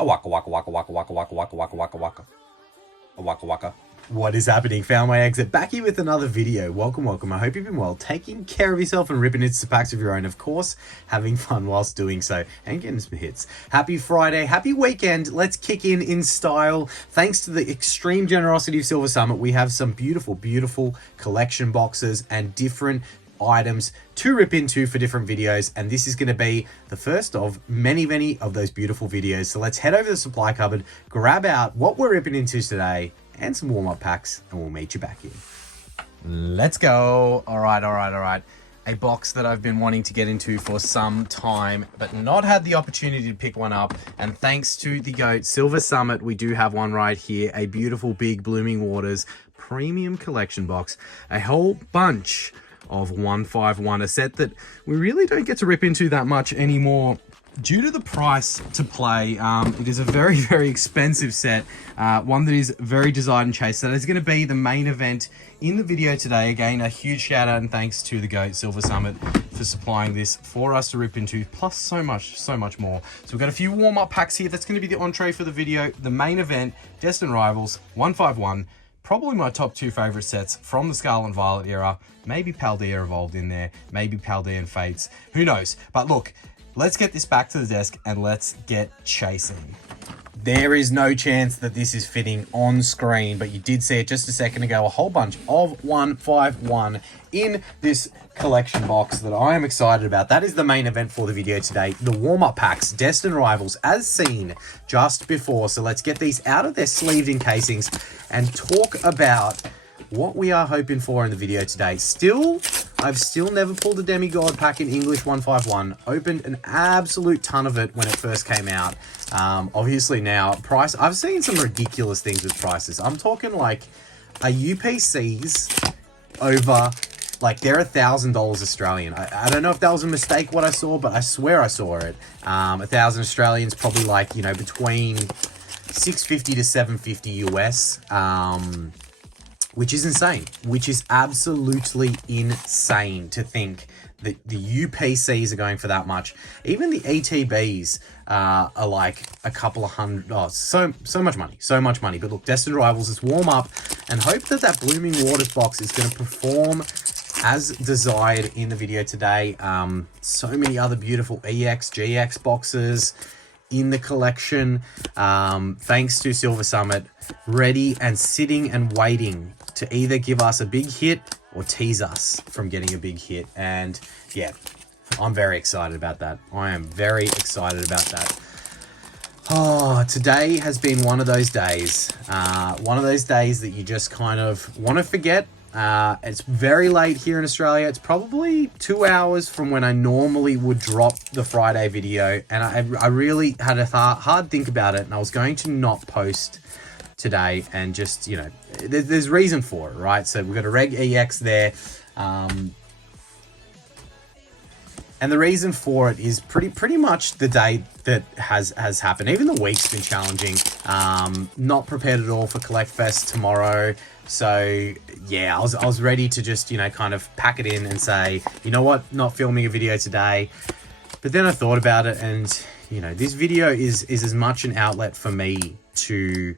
A waka waka waka waka waka waka waka waka waka waka. A waka waka. What is happening? Found my exit. Back here with another video. Welcome, welcome. I hope you've been well, taking care of yourself and ripping into some packs of your own. Of course, having fun whilst doing so and getting some hits. Happy Friday, happy weekend. Let's kick in style. Thanks to the extreme generosity of Silver Summit, we have some beautiful, beautiful collection boxes and different items to rip into for different videos, and this is going to be the first of many of those beautiful videos. So let's head over to the supply cupboard, grab out what we're ripping into today and some warm-up packs, and we'll meet you back here. Let's go. All right. A box that I've been wanting to get into for some time, but not had the opportunity to pick one up. And thanks to the GOAT, Silver Summit, we do have one right here. A beautiful big Blooming Waters premium collection box. A whole bunch of 151, a set that we really don't get to rip into that much anymore due to the price to play. It is a very expensive set, one that is very desired and chased. So that is going to be the main event in the video today. Again, a huge shout out and thanks to the GOAT Silver Summit for supplying this for us to rip into, plus so much more. So we've got a few warm-up packs here. That's going to be the entree for the video. The main event, Destined Rivals 151. Probably my top two favorite sets from the Scarlet and Violet era. Maybe Paldea evolved in there, maybe Paldea and Fates, who knows? But look, let's get this back to the desk and let's get chasing. There is no chance that this is fitting on screen, but you did see it just a second ago, a whole bunch of 151 in this collection box that I am excited about. That is the main event for the video today. The warm-up packs, Destined Rivals, as seen just before. So let's get these out of their sleeved encasings and talk about what we are hoping for in the video today. I've still never pulled a Demigod pack in English 151. Opened an absolute ton of it when it first came out. Obviously now, price, I've seen some ridiculous things with prices. I'm talking like a UPC's over, like they're $1,000 Australian. I don't know if that was a mistake what I saw, but I swear I saw it. 1,000 Australians, probably like, you know, between 650 to 750 US. Which is insane, which is absolutely insane to think that the UPCs are going for that much. Even the ETBs are like a couple of hundred. Oh, so much money. But look, Destined Rivals is warm up and hope that that Blooming Waters box is going to perform as desired in the video today. So many other beautiful EX, GX boxes in the collection. Thanks to Silver Summit, ready and sitting and waiting to either give us a big hit or tease us from getting a big hit. And yeah, I'm very excited about that. I am very excited about that. Oh, today has been one of those days. One of those days that you just kind of want to forget. It's very late here in Australia. It's probably 2 hours from when I normally would drop the Friday video, and I really had a hard think about it, and I was going to not post today, and just, you know, there's reason for it, right? So we've got a Reg EX there, and the reason for it is pretty much the day that has happened. Even the week's been challenging. Not prepared at all for Collect Fest tomorrow. So yeah, I was ready to just, you know, kind of pack it in and say, you know what, not filming a video today. But then I thought about it, and you know, this video is as much an outlet for me to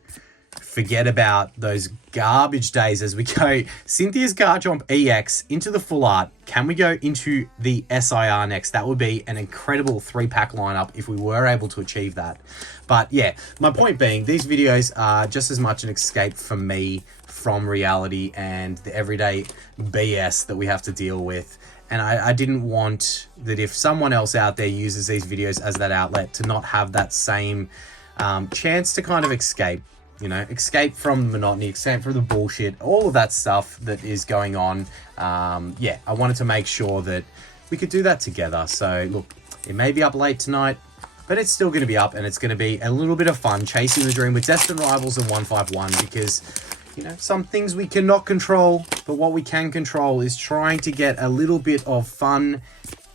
forget about those garbage days as we go Cynthia's Garchomp EX into the full art. Can we go into the SIR next? That would be an incredible 3-pack lineup if we were able to achieve that. But yeah, my point being, these videos are just as much an escape for me from reality and the everyday BS that we have to deal with. And I didn't want that if someone else out there uses these videos as that outlet to not have that same chance to kind of escape. You know, escape from the monotony, escape from the bullshit, all of that stuff that is going on. Yeah, I wanted to make sure that we could do that together. So look, it may be up late tonight, but it's still going to be up, and it's going to be a little bit of fun chasing the dream with Destined Rivals and 151, because, you know, some things we cannot control, but what we can control is trying to get a little bit of fun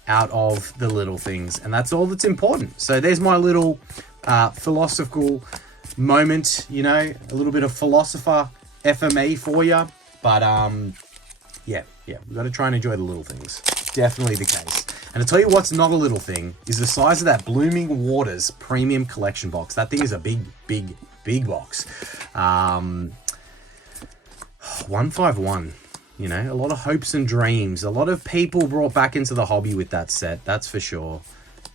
out of the little things, and that's all that's important. So there's my little philosophical moment, you know, a little bit of philosopher FME for you. But yeah, we've got to try and enjoy the little things. Definitely the case. And to tell you what's not a little thing is the size of that Blooming Waters premium collection box. That thing is a big, big, big box. 151. You know, a lot of hopes and dreams. A lot of people brought back into the hobby with that set. That's for sure.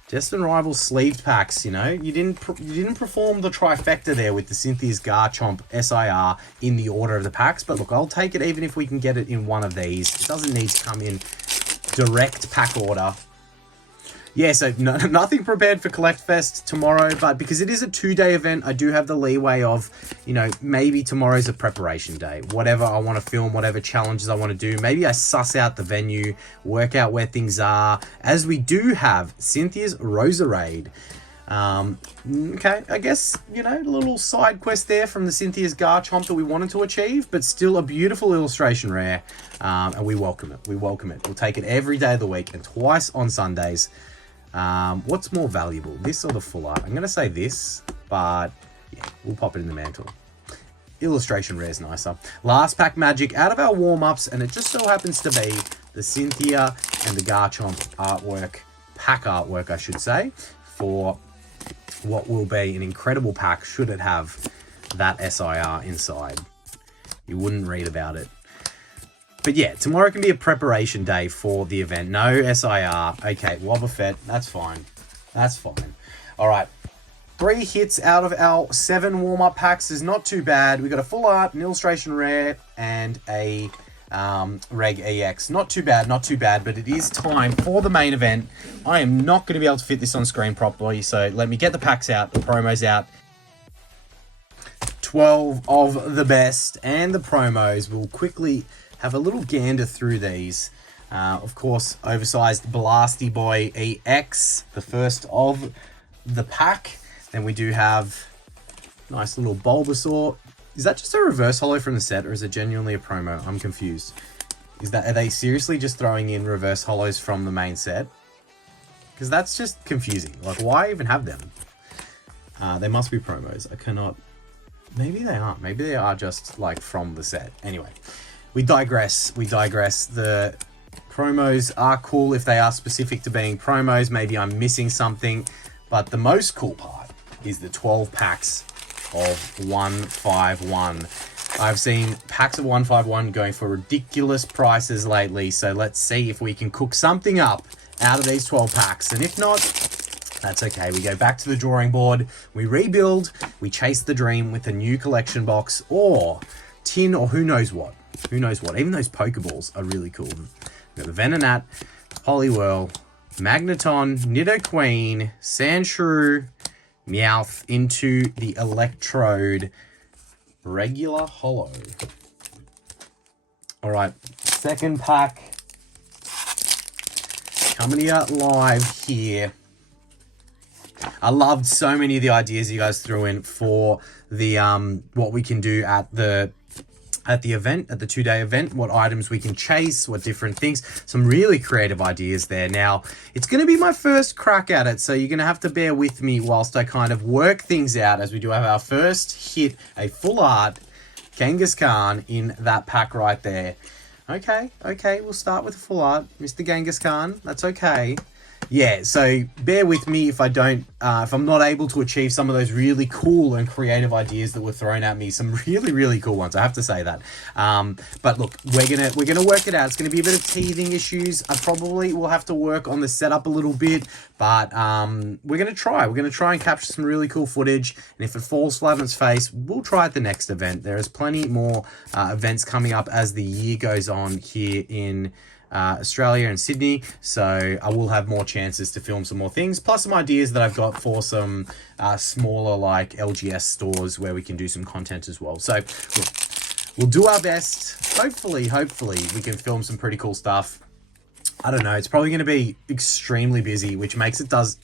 Destined Rivals sleeved packs, you know. You didn't perform the trifecta there with the Cynthia's Garchomp SIR in the order of the packs. But look, I'll take it even if we can get it in one of these. It doesn't need to come in direct pack order. Yeah, so nothing prepared for Collect Fest tomorrow, but because it is a 2-day event, I do have the leeway of, you know, maybe tomorrow's a preparation day. Whatever I want to film, whatever challenges I want to do, maybe I suss out the venue, work out where things are, as we do have Cynthia's Roserade. Okay, I guess, you know, a little side quest there from the Cynthia's Garchomp that we wanted to achieve, but still a beautiful illustration rare, and we welcome it. We welcome it. We'll take it every day of the week and twice on Sundays. What's more valuable, this or the full art? I'm going to say this, but yeah, we'll pop it in the mantle. Illustration rare is nicer. Last pack magic out of our warm-ups, and it just so happens to be the Cynthia and the Garchomp artwork, pack artwork, I should say, for what will be an incredible pack should it have that SIR inside. You wouldn't read about it. But yeah, tomorrow can be a preparation day for the event. No SIR. Okay, Wobbuffet, that's fine. That's fine. All right. 3 hits out of our 7 warm-up packs is not too bad. We got a full art, an illustration rare, and a Reg EX. Not too bad, not too bad, but it is time for the main event. I am not going to be able to fit this on screen properly, so let me get the packs out, the promos out. 12 of the best and the promos. We'll quickly have a little gander through these. Of course, oversized Blasty Boy EX, the first of the pack. Then we do have nice little Bulbasaur. Is that just a reverse holo from the set, or is it genuinely a promo? I'm confused. Are they seriously just throwing in reverse holos from the main set? Because that's just confusing. Like, why even have them? They must be promos. I cannot... Maybe they aren't. Maybe they are just, like, from the set. Anyway, we digress. We digress. The promos are cool if they are specific to being promos. Maybe I'm missing something. But the most cool part is the 12 packs of 151. I've seen packs of 151 going for ridiculous prices lately. So let's see if we can cook something up out of these 12 packs. And if not, that's okay. We go back to the drawing board. We rebuild. We chase the dream with a new collection box or tin or who knows what. Who knows what. Even those Pokeballs are really cool. We've got the Venonat, Poliwhirl, Magneton, Nidoqueen, Sandshrew, Meowth into the Electrode regular holo. All right, second pack coming to you live here. I loved so many of the ideas you guys threw in for the what we can do at the event, at the 2-day event, what items we can chase, what different things, some really creative ideas there. Now, it's going to be my first crack at it, so you're going to have to bear with me whilst I kind of work things out as we do have our first hit, a full art Kangaskhan in that pack right there. Okay, we'll start with a full art, Mr. Kangaskhan, that's okay. Yeah, so bear with me if I don't, if I'm not able to achieve some of those really cool and creative ideas that were thrown at me. Some really, really cool ones, I have to say that. But look, we're gonna work it out. It's gonna be a bit of teething issues. I probably will have to work on the setup a little bit, but we're gonna try. We're gonna try and capture some really cool footage. And if it falls flat on its face, we'll try at the next event. There is plenty more events coming up as the year goes on here in Australia and Sydney, so I will have more chances to film some more things, plus some ideas that I've got for some smaller like LGS stores where we can do some content as well. So look, we'll do our best. Hopefully we can film some pretty cool stuff. I don't know, it's probably going to be extremely busy, which makes it does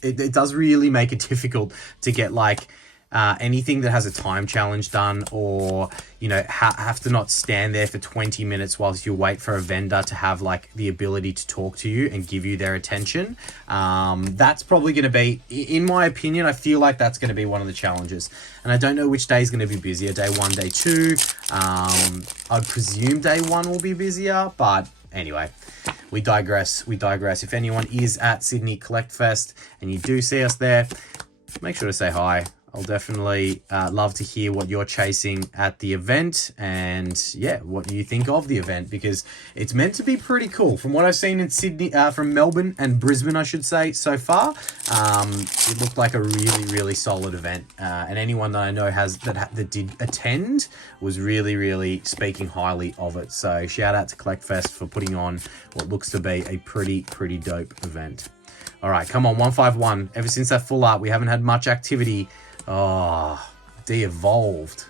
really make it difficult to get like anything that has a time challenge done, or you know, have to not stand there for 20 minutes whilst you wait for a vendor to have like the ability to talk to you and give you their attention. That's probably going to be, in my opinion, I feel like that's going to be one of the challenges. And I don't know which day is going to be busier, day 1, day 2. I'd presume day 1 will be busier, but Anyway, we digress. We digress. If anyone is at Sydney Collect Fest and you do see us there, make sure to say hi. I'll definitely love to hear what you're chasing at the event and, yeah, what you think of the event, because it's meant to be pretty cool. From what I've seen in Sydney, from Melbourne and Brisbane, I should say, so far, it looked like a really, really solid event. And anyone that I know that did attend was really, really speaking highly of it. So shout out to Collect Fest for putting on what looks to be a pretty dope event. All right, come on, 151. Ever since that full art, we haven't had much activity. Oh, de-evolved.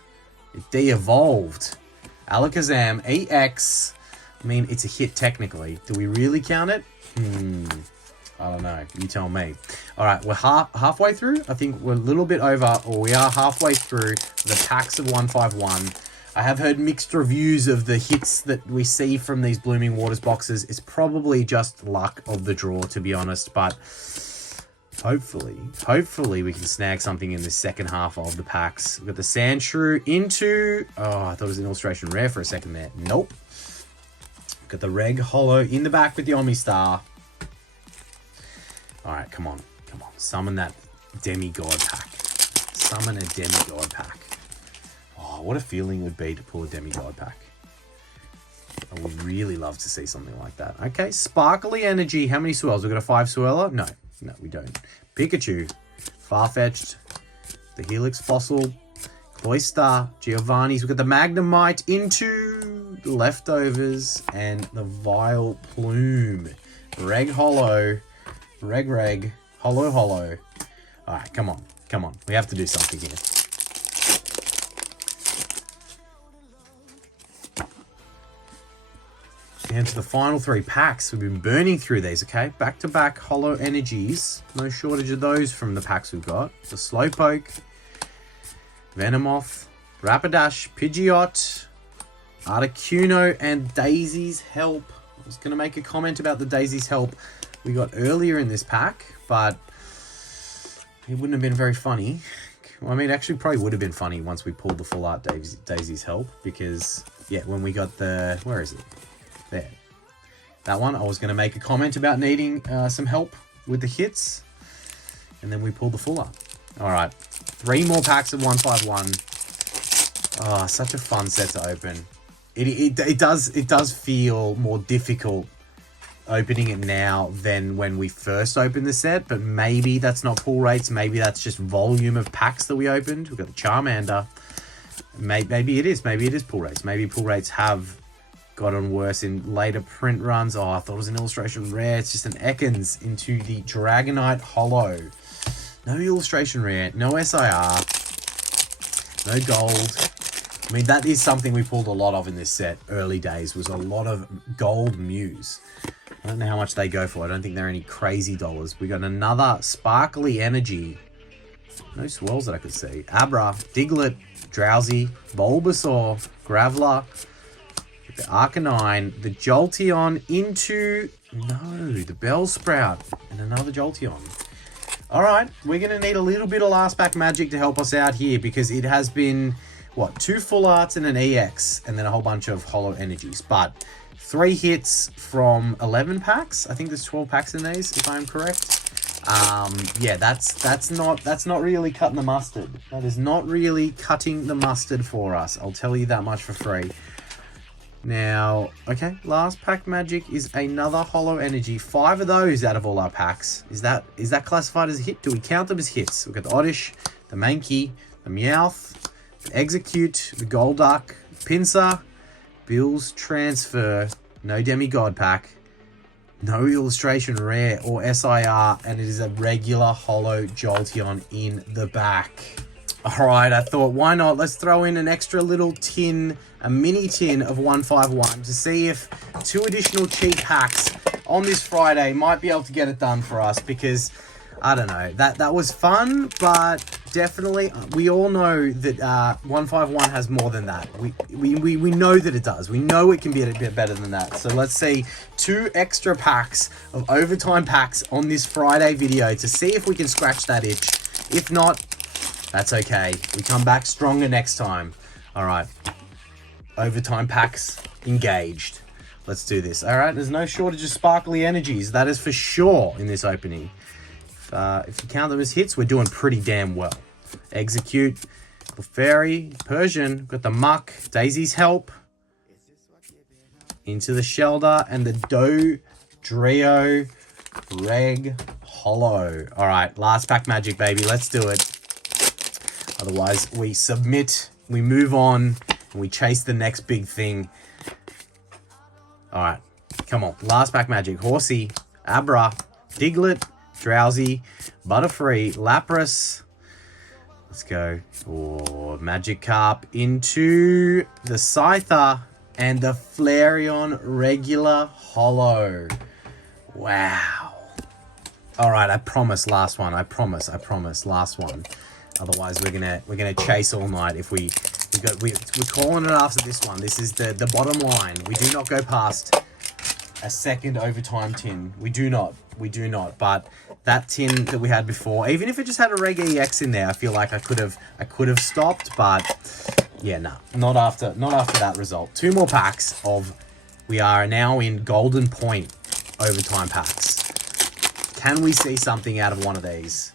It de-evolved. Alakazam, EX. I mean, it's a hit technically. Do we really count it? I don't know. You tell me. All right, we're halfway through. I think we're a little bit over, or we are halfway through the packs of 151. I have heard mixed reviews of the hits that we see from these Blooming Waters boxes. It's probably just luck of the draw, to be honest, but hopefully we can snag something in the second half of the packs. We've got the Sandshrew into... Oh, I thought it was an illustration rare for a second there. Nope. Got the Reg Holo in the back with the Omistar. All right, come on. Summon that Demigod pack. Summon a Demigod pack. Oh, what a feeling it would be to pull a Demigod pack. I would really love to see something like that. Okay, Sparkly Energy. How many swirls? We've got a 5 swirler? No, we don't. Pikachu. Farfetch'd. The Helix Fossil. Cloyster. Giovanni's. We've got the Magnemite into the Leftovers and the Vile Plume. Reg Holo. Reg. Holo. All right, come on. We have to do something here. Down to the final 3 packs. We've been burning through these, okay? Back-to-back Holo Energies. No shortage of those from the packs we've got. The Slowpoke, Venomoth, Rapidash, Pidgeot, Articuno, and Daisy's Help. I was going to make a comment about the Daisy's Help we got earlier in this pack, but it wouldn't have been very funny. Well, I mean, actually probably would have been funny once we pulled the full art Daisy's Help, because, yeah, when we got the... Where is it? There. That one, I was going to make a comment about needing some help with the hits. And then we pulled the full art. All right. 3 more packs of 151. Oh, such a fun set to open. It does feel more difficult opening it now than when we first opened the set. But maybe that's not pull rates. Maybe that's just volume of packs that we opened. We've got the Charmander. Maybe it is. Maybe it is pull rates. Maybe pull rates have gotten worse in later print runs. Oh, I thought it was an illustration rare. It's just an Ekans into the Dragonite Holo. No illustration rare, no SIR, no gold. I mean, that is something we pulled a lot of in this set. Early days was a lot of gold Mews. I don't know how much they go for. I don't think they're any crazy dollars. We got another Sparkly Energy. No swirls that I could see. Abra, Diglett, Drowsy, Bulbasaur, Graveler, the Arcanine, the Jolteon into... No, the Bellsprout, and another Jolteon. All right, we're going to need a little bit of last pack magic to help us out here, because it has been, what, 2 full arts and an EX, and then a whole bunch of Holo Energies. But 3 hits from 11 packs. I think there's 12 packs in these, if I'm correct. Yeah, that's not really cutting the mustard. That is not really cutting the mustard for us. I'll tell you that much for free. Now, okay, last pack magic is another Holo Energy. 5 of those out of all our packs. Is that classified as a hit? Do we count them as hits? We've got the Oddish, the Mankey, the Meowth, the Execute, the Golduck, Pinsir, Bill's Transfer, no Demigod pack, no illustration rare or SIR, and it is a regular Holo Jolteon in the back. Alright, I thought, why not? Let's throw in an extra little tin, a mini tin of 151 to see if 2 additional cheap packs on this Friday might be able to get it done for us, because, I don't know, that was fun, but definitely, we all know that 151 has more than that. We know that it does. We know it can be a bit better than that. So let's see 2 extra packs of overtime packs on this Friday video to see if we can scratch that itch. If not, that's okay. We come back stronger next time. All right. Overtime packs engaged. Let's do this. All right, there's no shortage of sparkly energies. That is for sure in this opening. If you count them as hits, we're doing pretty damn well. Execute, Fairy, Persian, got the Muck, Daisy's Help, into the Shelter, and the Dodrio Reg Hollow. All right, last pack magic, baby. Let's do it. Otherwise, we submit, we move on, and we chase the next big thing. All right, come on. Last pack magic. Horsey, Abra, Diglett, Drowsy, Butterfree, Lapras. Let's go. Oh, Magikarp into the Scyther and the Flareon regular holo. Wow. All right, I promise last one. I promise last one. Otherwise, we're gonna chase all night if we're calling it after this one. This is the bottom line. We do not go past a second overtime tin. We do not. But that tin that we had before, even if it just had a Reg EX in there, I feel like I could have stopped. But yeah, no, not after that result. 2 more packs of. We are now in Golden Point overtime packs. Can we see something out of one of these?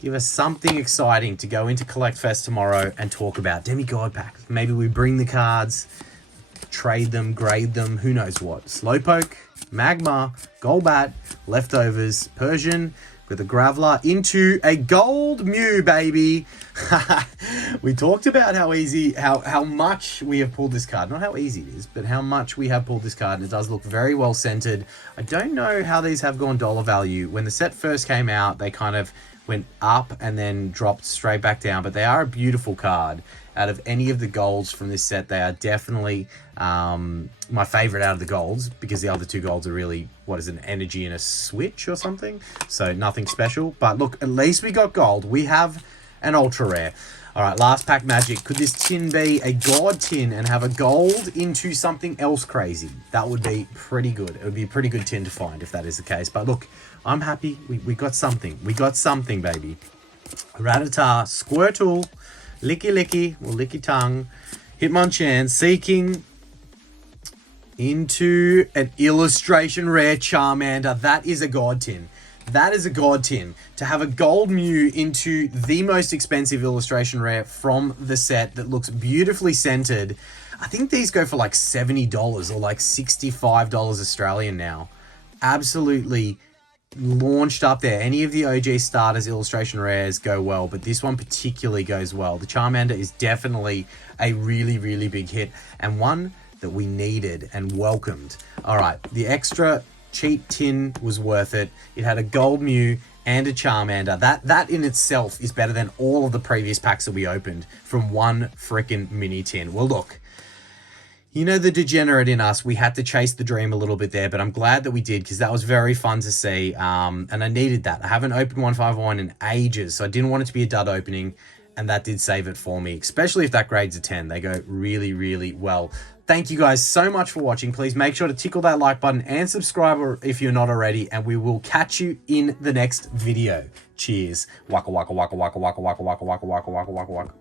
Give us something exciting to go into Collect Fest tomorrow and talk about. Demigod packs. Maybe we bring the cards, trade them, grade them, who knows what. Slowpoke, Magma, Golbat, Leftovers, Persian, with a Graveler into a Gold Mew, baby. We talked about how easy, how much we have pulled this card. Not how easy it is, but how much we have pulled this card. And it does look very well centered. I don't know how these have gone dollar value. When the set first came out, they kind of went up and then dropped straight back down. But they are a beautiful card. Out of any of the golds from this set, they are definitely my favorite out of the golds, because the other 2 golds are really, what is it, an energy and a switch or something? So nothing special. But look, at least we got gold. We have an ultra rare. All right, last pack magic. Could this tin be a god tin and have a gold into something else crazy? That would be pretty good. It would be a pretty good tin to find if that is the case. But look, I'm happy. We got something. We got something, baby. Rattata, Squirtle, Licky or Licky Tongue, Hitmonchan, Seeking into an illustration rare Charmander. That is a god tin. That is a god tin. To have a gold Mew into the most expensive illustration rare from the set that looks beautifully centered. I think these go for like $70 or like $65 Australian now. Absolutely launched up there. Any of the OG starters illustration rares go well, but this one particularly goes well. The Charmander is definitely a really big hit, and one that we needed and welcomed. All right, the extra cheap tin was worth it. It had a gold Mew and a Charmander. That in itself is better than all of the previous packs that we opened from one freaking mini tin. Well, look, you know, the degenerate in us, we had to chase the dream a little bit there, but I'm glad that we did, because that was very fun to see, and I needed that. I haven't opened 151 in ages, so I didn't want it to be a dud opening, and that did save it for me, especially if that grades a 10. They go really well. Thank you guys so much for watching. Please make sure to tickle that like button and subscribe if you're not already, and we will catch you in the next video. Cheers. Waka waka waka waka waka waka waka waka waka waka waka waka.